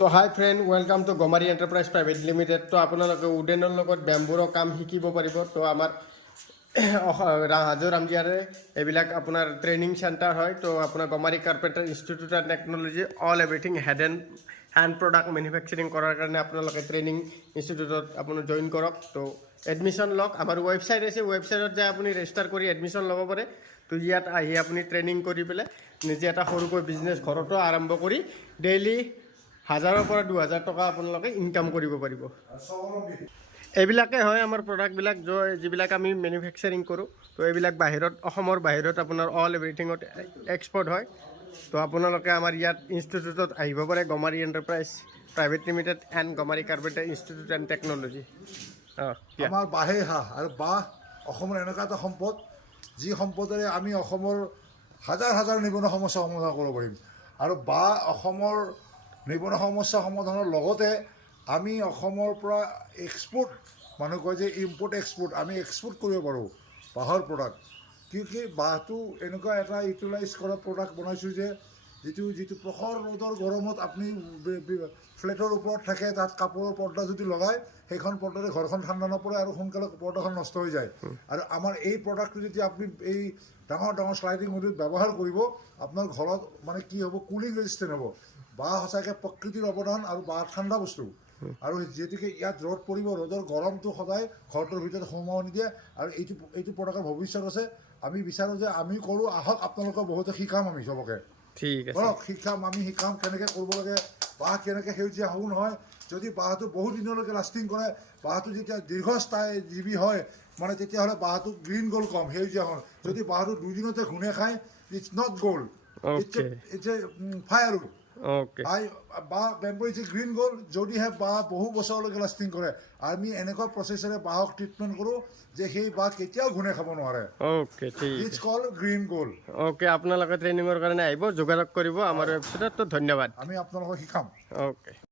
তো হাই friend, welcome to গমাৰি enterprise private limited. তো আপোনালোকে উডেনৰ লগত বেম্বুৰৰ কাম শিকিব পাৰিব। তো আমাৰ হাজো ৰামজিয়াৰে এইবিলাক আপোনাৰ ট্ৰেইনিং চেণ্টাৰ হয়। তো আপোনাৰ গমাৰি carpenter institute and technology all everything hand product manufacturing কৰাৰ কাৰণে আপোনালোকে ট্ৰেইনিং ইনষ্টিটিউটত আপুনি জইন কৰক। তো এডমিশ্যন লওক। আমাৰ ৱেবছাইট আছে, ৱেবছাইটত যাই আপুনি ৰেজিষ্টাৰ কৰি এডমিশ্যন ল'ব পাৰে। তো ইয়াত আহি আপুনি ট্ৰেইনিং কৰি পেলাই নিজে এটা সৰুকৈ বিজনেছ ঘৰতো আৰম্ভ কৰি ডেইলি 1000ৰ পৰা 2000 টকা আপোনালোকে ইনকাম কৰিব পাৰিব। এইবিলাকে হয় আমাৰ প্ৰডাক্টবিলাক যিবিলাক আমি মেনুফেকচাৰিং কৰোঁ। তো এইবিলাক বাহিৰত, অসমৰ বাহিৰত আপোনাৰ অল এভৰিথিঙত এক্সপৰ্ট হয়। তো আপোনালোকে আমাৰ ইয়াত ইনষ্টিটিউটত আহিব পাৰে, গমাৰি এণ্টাৰপ্ৰাইজ প্ৰাইভেট লিমিটেড এণ্ড গমাৰি কাৰ্পেণ্টাৰ ইনষ্টিটিউট এণ্ড টেকন'লজি। আমাৰ বাঁহেই হাঁহ আৰু বাঁহ অসমৰ এনেকুৱা এটা সম্পদ, যি সম্পদেৰে আমি অসমৰ হাজাৰ হাজাৰ নিবনুৱা সমস্যা সমাধান কৰিব পাৰিম। আৰু বাঁহ অসমৰ নিবনুৱা সমস্যা সমাধানৰ লগতে আমি অসমৰ পৰা এক্সপৰ্ট, মানুহ কয় যে ইম্পৰ্ট এক্সপৰ্ট, আমি এক্সপৰ্ট কৰিব পাৰোঁ বাঁহৰ প্ৰডাক্ট। কি বাঁহটো এনেকুৱা এটা ইউটিলাইজ কৰা প্ৰডাক্ট বনাইছোঁ যে যিটো প্ৰখৰ ৰ'দৰ গৰমত আপুনি ফ্লেটৰ ওপৰত থাকে, তাত কাপোৰৰ পৰ্দা যদি লগায়, সেইখন পৰ্দাৰে ঘৰখন ঠাণ্ডা নপৰে আৰু সোনকালে পৰ্দাখন নষ্ট হৈ যায়। আৰু আমাৰ এই প্ৰডাক্টটো যেতিয়া আপুনি এই ডাঙৰ ডাঙৰ শ্লাইডিং মডিউল ব্যৱহাৰ কৰিব, আপোনাৰ ঘৰত মানে কি হ'ব, কুলিং ৰেজিষ্টেণ্ট হ'ব। বাঁহ সঁচাকৈ প্ৰকৃতিৰ অৱদান আৰু বাঁহ ঠাণ্ডা বস্তু। আৰু যিহেতুকে ইয়াত ৰ'দ পৰিব, ৰ'দৰ গৰমটো সদায় ঘৰটোৰ ভিতৰত সোমাব নিদিয়ে। আৰু এইটো প্ৰডাক্টৰ ভৱিষ্যত আছে। আমি বিচাৰোঁ যে আমি কৰোঁ, আহক আপোনালোকক বহুতে শিকাম, আমি চবকে ঠিক আছে ধৰক আমি শিকাম কেনেকৈ কৰিব লাগে, বাঁহ কেনেকৈ সেউজীয়া হ'ব নহয়, যদি বাঁহটো বহুত দিনলৈকে লাষ্টিং কৰে, বাঁহটো যেতিয়া দীৰ্ঘস্থায়ী হয়, মানে তেতিয়াহ'লে বাঁহটো গ্ৰীণ গ'ল্ড কম, সেউজীয়া হ'ল। যদি বাঁহটো 2 দিনতে ঘূনে খায়, it's not gold, it's a firewood. বাঁহ bamboo is a green gold, যদিহে বাঁহ বহু বছৰলৈকে লাষ্টিং কৰে। আমি এনেকুৱা প্ৰচেছেৰে বাঁহক ট্ৰিটমেণ্ট কৰোঁ যে সেই বাঁহ কেতিয়াও ঘূনে খাব নোৱাৰে। It's called green gold. আপোনালোকে ট্ৰেইনিঙৰ কাৰণে আহিব, যোগাযোগ কৰিব আমাৰ ৱেবছাইটত। তো ধন্যবাদ, আমি আপোনালোকক শিকাম।